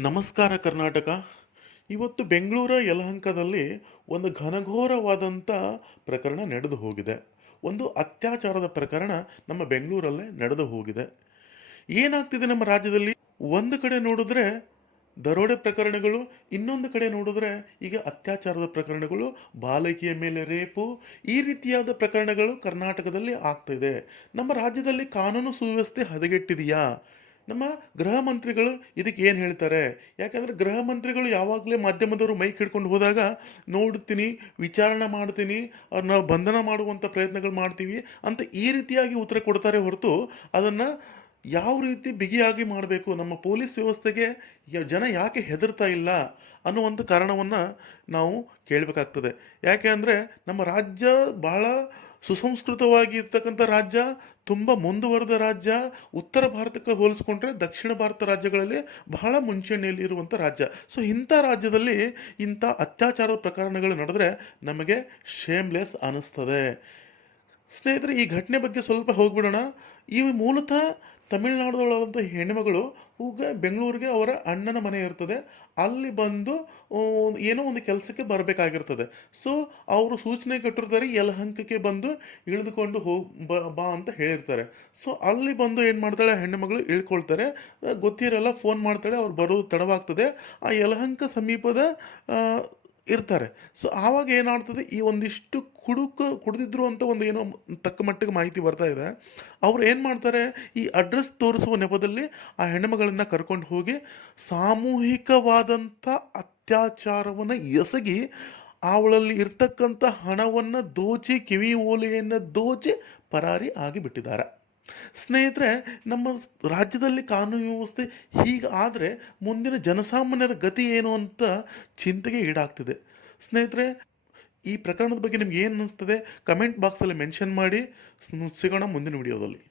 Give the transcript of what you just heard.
ನಮಸ್ಕಾರ ಕರ್ನಾಟಕ. ಇವತ್ತು ಬೆಂಗಳೂರ ಯಲಹಂಕದಲ್ಲಿ ಒಂದು ಘನಘೋರವಾದಂಥ ಪ್ರಕರಣ ನಡೆದು ಹೋಗಿದೆ. ಒಂದು ಅತ್ಯಾಚಾರದ ಪ್ರಕರಣ ನಮ್ಮ ಬೆಂಗಳೂರಲ್ಲೇ ನಡೆದು ಹೋಗಿದೆ. ಏನಾಗ್ತಿದೆ ನಮ್ಮ ರಾಜ್ಯದಲ್ಲಿ? ಒಂದು ಕಡೆ ನೋಡಿದ್ರೆ ದರೋಡೆ ಪ್ರಕರಣಗಳು, ಇನ್ನೊಂದು ಕಡೆ ನೋಡಿದ್ರೆ ಈಗ ಅತ್ಯಾಚಾರದ ಪ್ರಕರಣಗಳು, ಬಾಲಕಿಯ ಮೇಲೆ ರೇಪು, ಈ ರೀತಿಯಾದ ಪ್ರಕರಣಗಳು ಕರ್ನಾಟಕದಲ್ಲಿ ಆಗ್ತಿದೆ. ನಮ್ಮ ರಾಜ್ಯದಲ್ಲಿ ಕಾನೂನು ಸುವ್ಯವಸ್ಥೆ ಹದಗೆಟ್ಟಿದೆಯಾ? ನಮ್ಮ ಗೃಹ ಮಂತ್ರಿಗಳು ಇದಕ್ಕೆ ಏನು ಹೇಳ್ತಾರೆ? ಯಾಕಂದರೆ ಗೃಹ ಮಂತ್ರಿಗಳು ಯಾವಾಗಲೇ ಮಾಧ್ಯಮದವರು ಮೈಕ್ ಹಿಡ್ಕೊಂಡು ಹೋದಾಗ ನೋಡ್ತೀನಿ, ವಿಚಾರಣೆ ಮಾಡ್ತೀನಿ, ಅವ್ರನ್ನ ಬಂಧನ ಮಾಡುವಂಥ ಪ್ರಯತ್ನಗಳು ಮಾಡ್ತೀವಿ ಅಂತ ಈ ರೀತಿಯಾಗಿ ಉತ್ತರ ಕೊಡ್ತಾರೆ ಹೊರತು ಅದನ್ನು ಯಾವ ರೀತಿ ಬಿಗಿಯಾಗಿ ಮಾಡಬೇಕು? ನಮ್ಮ ಪೊಲೀಸ್ ವ್ಯವಸ್ಥೆಗೆ ಜನ ಯಾಕೆ ಹೆದರ್ತಾ ಇಲ್ಲ ಅನ್ನುವಂಥ ಕಾರಣವನ್ನು ನಾವು ಕೇಳಬೇಕಾಗ್ತದೆ. ಯಾಕೆ ಅಂದರೆ ನಮ್ಮ ರಾಜ್ಯ ಬಹಳ ಸುಸಂಸ್ಕೃತವಾಗಿ ಇರ್ತಕ್ಕಂಥ ರಾಜ್ಯ, ತುಂಬ ಮುಂದುವರೆದ ರಾಜ್ಯ, ಉತ್ತರ ಭಾರತಕ್ಕೆ ಹೋಲಿಸ್ಕೊಂಡ್ರೆ ದಕ್ಷಿಣ ಭಾರತ ರಾಜ್ಯಗಳಲ್ಲಿ ಬಹಳ ಮುಂಚೂಣಿಯಲ್ಲಿ ಇರುವಂಥ ರಾಜ್ಯ. ಸೊ ಇಂಥ ರಾಜ್ಯದಲ್ಲಿ ಇಂಥ ಅತ್ಯಾಚಾರ ಪ್ರಕರಣಗಳು ನಡೆದ್ರೆ ನಮಗೆ ಶೇಮ್ಲೆಸ್ ಅನ್ನಿಸ್ತದೆ. ಸ್ನೇಹಿತರೆ, ಈ ಘಟನೆ ಬಗ್ಗೆ ಸ್ವಲ್ಪ ಹೋಗ್ಬಿಡೋಣ. ಈ ಮೂಲತಃ ತಮಿಳುನಾಡೊಳಗಂಥ ಹೆಣ್ಣುಮಗಳು ಈಗ ಬೆಂಗಳೂರಿಗೆ ಅವರ ಅಣ್ಣನ ಮನೆ ಇರ್ತದೆ. ಅಲ್ಲಿ ಬಂದು ಏನೋ ಒಂದು ಕೆಲಸಕ್ಕೆ ಬರಬೇಕಾಗಿರ್ತದೆ. ಸೊ ಅವರು ಸೂಚನೆ ಕೊಟ್ಟಿರ್ತಾರೆ ಯಲಹಂಕಕ್ಕೆ ಬಂದು ಇಳಿದುಕೊಂಡು ಹೋಗಿ, ಬ ಅಂತ ಹೇಳಿರ್ತಾರೆ. ಸೊ ಅಲ್ಲಿ ಬಂದು ಏನು ಮಾಡ್ತಾಳೆ ಹೆಣ್ಣುಮಗಳು ಇಳ್ಕೊಳ್ತಾರೆ ಗೊತ್ತಿರಲ್ಲ, ಫೋನ್ ಮಾಡ್ತಾಳೆ, ಅವ್ರು ಬರೋದು ತಡವಾಗ್ತದೆ. ಆ ಯಲಹಂಕ ಸಮೀಪದ ಇರ್ತಾರೆ. ಸೊ ಆವಾಗ ಏನಾಗ್ತದೆ, ಈ ಒಂದಿಷ್ಟು ಕುಡುಕು ಕುಡಿದಿದ್ರು ಅಂತ ಒಂದು ಏನೋ ತಕ್ಕ ಮಟ್ಟಿಗೆ ಮಾಹಿತಿ ಬರ್ತಾ ಇದೆ. ಅವ್ರು ಏನು ಮಾಡ್ತಾರೆ, ಈ ಅಡ್ರೆಸ್ ತೋರಿಸುವ ನೆಪದಲ್ಲಿ ಆ ಹೆಣ್ಣುಮಗಳನ್ನು ಕರ್ಕೊಂಡು ಹೋಗಿ ಸಾಮೂಹಿಕವಾದಂಥ ಅತ್ಯಾಚಾರವನ್ನು ಎಸಗಿ, ಅವಳಲ್ಲಿ ಇರ್ತಕ್ಕಂಥ ಹಣವನ್ನು ದೋಚಿ, ಕಿವಿ ಓಲೆಯನ್ನು ದೋಚಿ ಪರಾರಿ ಆಗಿಬಿಟ್ಟಿದ್ದಾರೆ. ಸ್ನೇಹಿತರೆ, ನಮ್ಮ ರಾಜ್ಯದಲ್ಲಿ ಕಾನೂನು ವ್ಯವಸ್ಥೆ ಹೀಗಾದರೆ ಮುಂದಿನ ಜನಸಾಮಾನ್ಯರ ಗತಿ ಏನು ಅಂತ ಚಿಂತೆಗೆ ಈಡಾಗ್ತಿದೆ. ಸ್ನೇಹಿತರೆ, ಈ ಪ್ರಕರಣದ ಬಗ್ಗೆ ನಿಮ್ಗೆ ಏನು ಅನ್ನಿಸ್ತದೆ ಕಮೆಂಟ್ ಬಾಕ್ಸಲ್ಲಿ ಮೆನ್ಷನ್ ಮಾಡಿ. ಸಿಗೋಣ ಮುಂದಿನ ವಿಡಿಯೋದಲ್ಲಿ